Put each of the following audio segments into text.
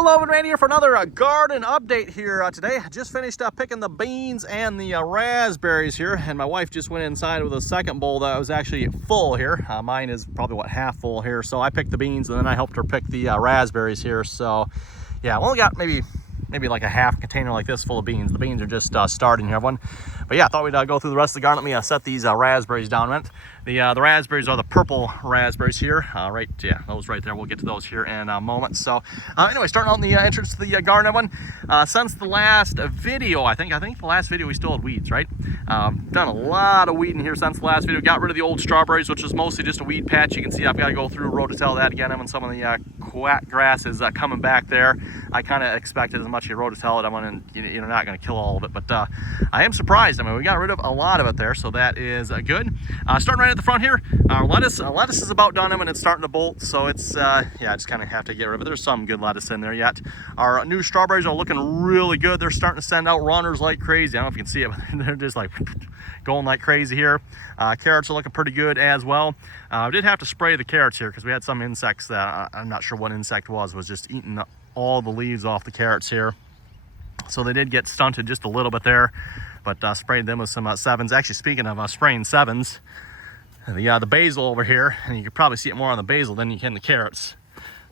Hello, and Randy here for another garden update here today. I just finished picking the beans and the raspberries here, and my wife just went inside with a second bowl that was actually full here. Mine is probably, half full here. So I picked the beans, and then I helped her pick the raspberries here. So yeah, I only got maybe like a half container like this full of beans. The beans are just starting here, everyone. But yeah, I thought we'd go through the rest of the garden. Let me set these raspberries down a minute. The raspberries are the purple raspberries here. Right, yeah, those right there. We'll get to those here in a moment. So anyway, starting out in the entrance to the garden, everyone. Since the last video, I think the last video we still had weeds, right? Done a lot of weeding here since the last video. Got rid of the old strawberries, which was mostly just a weed patch. You can see I've got to go through rototell that again. And some of the quack grass is coming back there. I kind of expected as much as you rototell it, and you're not going to kill all of it, but I am surprised. I mean, we got rid of a lot of it there, so that is good. Starting right at the front here, lettuce is about done, and it's starting to bolt, so it's yeah, I just kind of have to get rid of it. There's some good lettuce in there yet. Our new strawberries are looking really good. They're starting to send out runners like crazy. I don't know if you can see it, but they're just like going like crazy here. Carrots are looking pretty good as well. I did have to spray the carrots here because we had some insects that I'm not sure what insect was just eating all the leaves off the carrots here. So they did get stunted just a little bit there, but sprayed them with some sevens. Actually, speaking of spraying sevens, the basil over here, and you can probably see it more on the basil than you can the carrots.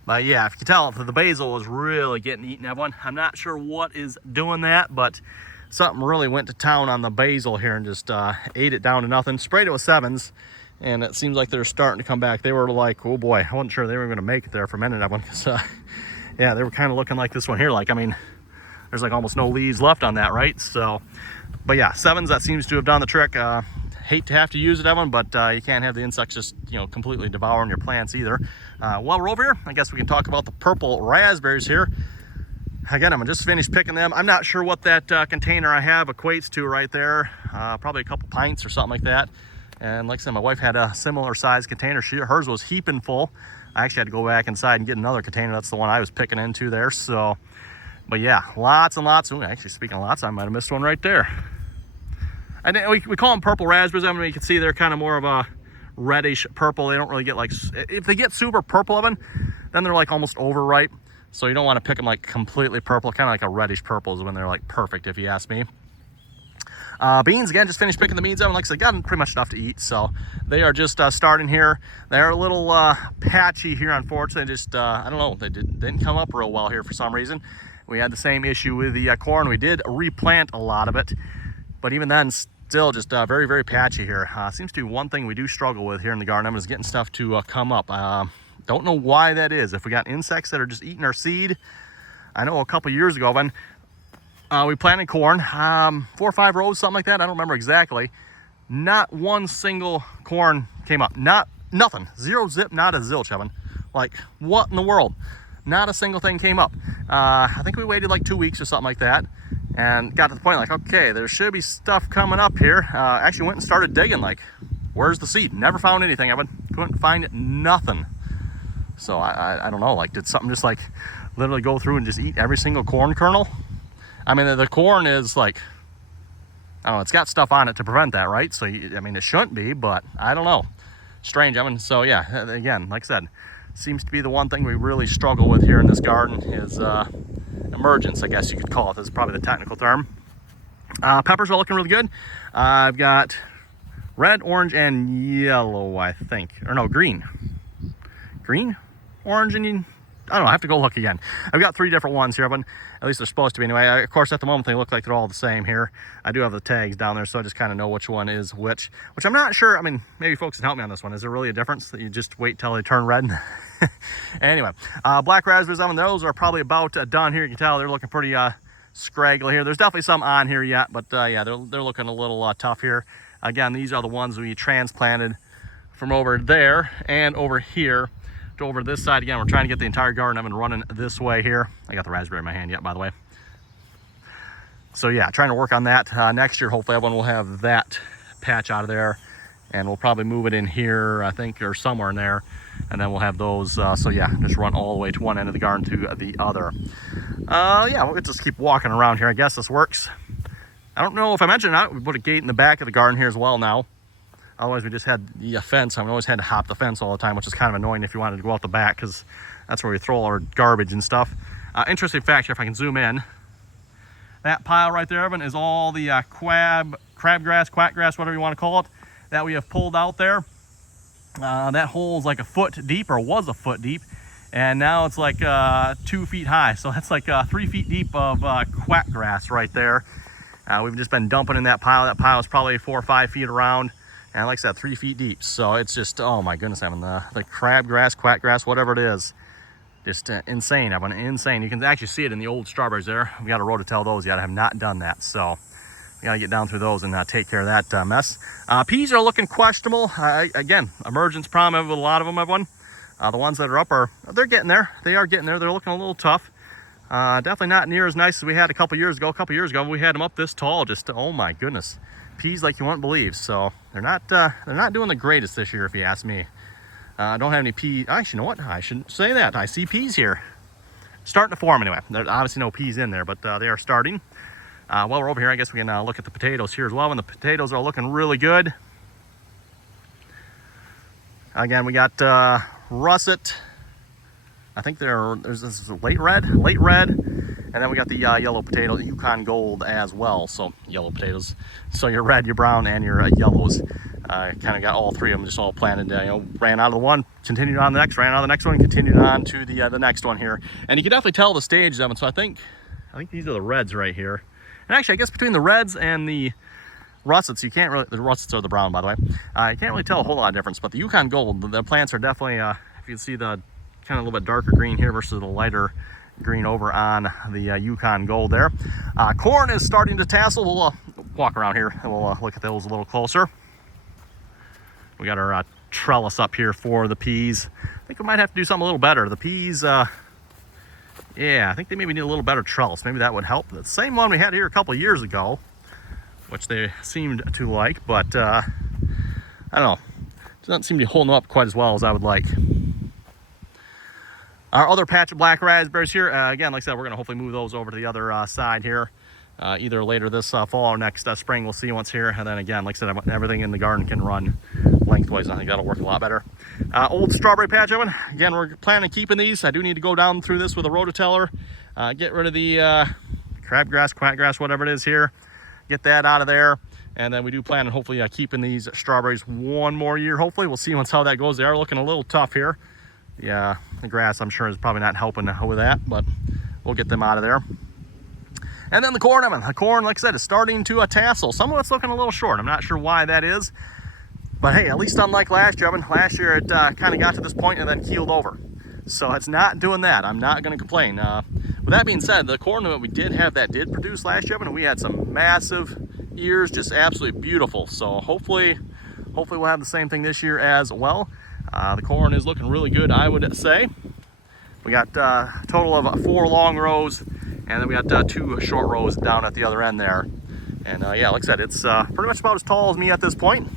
But yeah, if you can tell, the basil was really getting eaten, everyone. I'm not sure what is doing that, but something really went to town on the basil here and just ate it down to nothing. Sprayed it with sevens, and it seems like they're starting to come back. They were like, oh boy, I wasn't sure they were going to make it there for a minute, everyone, because yeah, they were kind of looking like this one here. Like, I mean, there's like almost no leaves left on that, right? So, but yeah, sevens, that seems to have done the trick. Hate to have to use it, Evan, but you can't have the insects just, completely devouring your plants either. While we're over here, I guess we can talk about the purple raspberries here. Again, I'm just finished picking them. I'm not sure what that container I have equates to right there. Probably a couple pints or something like that. And like I said, my wife had a similar size container. Hers was heaping full. I actually had to go back inside and get another container. That's the one I was picking into there. So, but yeah, lots and lots. Ooh, actually, speaking of lots, I might have missed one right there. And we call them purple raspberries. I mean, you can see they're kind of more of a reddish purple. They don't really get like, if they get super purple, Evan, then they're like almost overripe. So you don't want to pick them like completely purple. Kind of like a reddish purple is when they're like perfect, if you ask me. Beans, again, just finished picking the beans up. And like I said, got pretty much enough to eat. So they are just starting here. They're a little patchy here, unfortunately. Just, I don't know, they didn't come up real well here for some reason. We had the same issue with the corn. We did replant a lot of it, but even then, still just very, very patchy here. Seems to be one thing we do struggle with here in the garden is getting stuff to come up. Don't know why that is. If we got insects that are just eating our seed. I know a couple years ago when we planted corn, 4 or 5 rows, something like that. I don't remember exactly. Not one single corn came up. Nothing. Zero zip, not a zilch, Evan. Like, what in the world? Not a single thing came up. I think we waited like 2 weeks or something like that and got to the point like, okay, there should be stuff coming up here. Actually went and started digging, like, where's the seed? Never found anything. I couldn't find nothing. So I don't know, like, did something just like literally go through and just eat every single corn kernel? I mean, the corn is like, I don't know, it's got stuff on it to prevent that, right? So, I mean, it shouldn't be, but I don't know. Strange. I mean, so yeah, again, like I said, seems to be the one thing we really struggle with here in this garden is emergence, I guess you could call it. That's probably the technical term. Peppers are looking really good. I've got red, orange, and yellow, I think. Or no, green. Green, orange, and I don't know, I have to go look again. I've got 3 different ones here, but at least they're supposed to be anyway. Of course, at the moment, they look like they're all the same here. I do have the tags down there, so I just kind of know which one is which I'm not sure. I mean, maybe folks can help me on this one. Is there really a difference that you just wait till they turn red? Anyway, black raspberries, those are probably about done here. You can tell they're looking pretty scraggly here. There's definitely some on here yet, but yeah, they're looking a little tough here. Again, these are the ones we transplanted from over there and over here to over this side. Again, we're trying to get the entire garden up and running this way here. I got the raspberry in my hand yet, by the way. So yeah, trying to work on that. Next year, hopefully everyone will have that patch out of there, and we'll probably move it in here, I think, or somewhere in there, and then we'll have those. So yeah, just run all the way to one end of the garden to the other. Yeah, we'll just keep walking around here. I guess this works. I don't know if I mentioned it, we put a gate in the back of the garden here as well now. Otherwise, we just had the fence. I mean, we always had to hop the fence all the time, which is kind of annoying if you wanted to go out the back, because that's where we throw all our garbage and stuff. Interesting fact here, if I can zoom in. That pile right there, Evan, is all the crabgrass, quackgrass, whatever you want to call it, that we have pulled out there. That hole is like a foot deep, or was a foot deep, and now it's like 2 feet high. So that's like 3 feet deep of quackgrass right there. We've just been dumping in that pile. That pile is probably 4 or 5 feet around, and like I said, 3 feet deep. So it's just, oh my goodness, Evan, the crabgrass, quackgrass, whatever it is, just insane, Evan, insane. You can actually see it in the old strawberries there. We got to rototell those yet. I have not done that, so we got to get down through those and take care of that mess. Peas are looking questionable. Again, emergence problem with a lot of them, everyone. The ones that are up they're getting there. They are getting there. They're looking a little tough. Definitely not near as nice as we had a couple years ago. A couple years ago, we had them up this tall. Just, oh my goodness, peas like you wouldn't believe. So they're not doing the greatest this year, if you ask me. I don't have any peas. Actually, you know what? I shouldn't say that. I see peas here. Starting to form anyway. There's obviously no peas in there, but they are starting. While we're over here, I guess we can look at the potatoes here as well. And the potatoes are looking really good. Again, we got russet. I think there's this late red. And then we got the yellow potato, the Yukon Gold as well. So yellow potatoes. So your red, your brown, and your yellows. Kind of got all three of them just all planted. Ran out of the one, continued on the next, ran out of the next one, continued on to the next one here. And you can definitely tell the stage of them. So I think these are the reds right here. And actually, I guess between the reds and the russets, you can't really, the russets are the brown, by the way. You can't really tell a whole lot of difference. But the Yukon Gold, the plants are definitely, if you can see the kind of a little bit darker green here versus the lighter green over on the Yukon Gold there. Corn is starting to tassel. We'll walk around here and we'll look at those a little closer. We got our trellis up here for the peas. I think we might have to do something a little better. The peas, yeah, I think they maybe need a little better trellis. Maybe that would help. The same one we had here a couple of years ago, which they seemed to like, but I don't know. It doesn't seem to be holding them up quite as well as I would like. Our other patch of black raspberries here, again, like I said, we're going to hopefully move those over to the other side here. Either later this fall or next spring. We'll see once here. And then again, like I said, everything in the garden can run lengthwise. I think that'll work a lot better. Old strawberry patch oven. Again, we're planning on keeping these. I do need to go down through this with a rototeller. Get rid of the crabgrass, quackgrass, whatever it is here. Get that out of there. And then we do plan on hopefully keeping these strawberries one more year. Hopefully, we'll see once how that goes. They are looking a little tough here. Yeah, the grass, I'm sure, is probably not helping with that, but we'll get them out of there. And then the corn, the corn, like I said, is starting to tassel. Some of it's looking a little short. I'm not sure why that is. But hey, at least unlike last year, last year it kind of got to this point and then keeled over. So it's not doing that. I'm not going to complain. With that being said, the corn that we did have that did produce last year, and we had some massive ears, just absolutely beautiful. So hopefully we'll have the same thing this year as well. The corn is looking really good, I would say. We got a total of 4 long rows. And then we got 2 short rows down at the other end there. And yeah, like I said, it's pretty much about as tall as me at this point.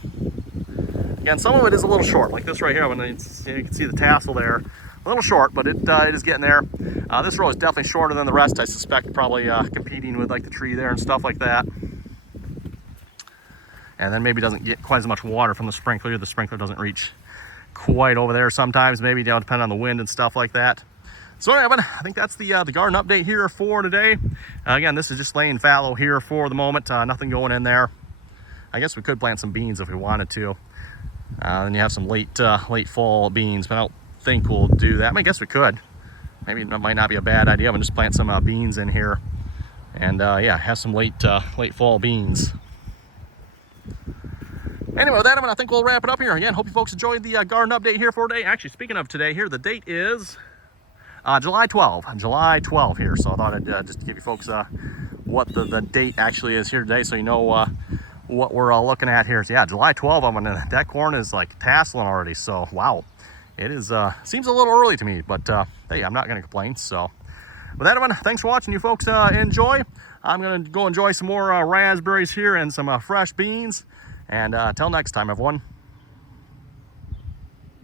Again, some of it is a little short, like this right here. When you can see the tassel there, a little short, but it is getting there. This row is definitely shorter than the rest. I suspect probably competing with like the tree there and stuff like that. And then maybe doesn't get quite as much water from the sprinkler. The sprinkler doesn't reach quite over there sometimes. Maybe depending on the wind and stuff like that. So anyway, I think that's the garden update here for today. Again, this is just laying fallow here for the moment. Nothing going in there. I guess we could plant some beans if we wanted to. Then you have some late fall beans, but I don't think we'll do that. I guess we could. Maybe it might not be a bad idea. I'm gonna just plant some beans in here, and yeah, have some late fall beans. Anyway, with that, I think we'll wrap it up here. Again, hope you folks enjoyed the garden update here for today. Actually, speaking of today here, the date is July 12 here. So I thought I'd just give you folks what the date actually is here today, so you know what we're looking at here. So yeah, July 12. That corn is like tasseling already. So wow, it is seems a little early to me, but hey, I'm not going to complain. So with that, thanks for watching. You folks enjoy. I'm going to go enjoy some more raspberries here and some fresh beans. And till next time, everyone.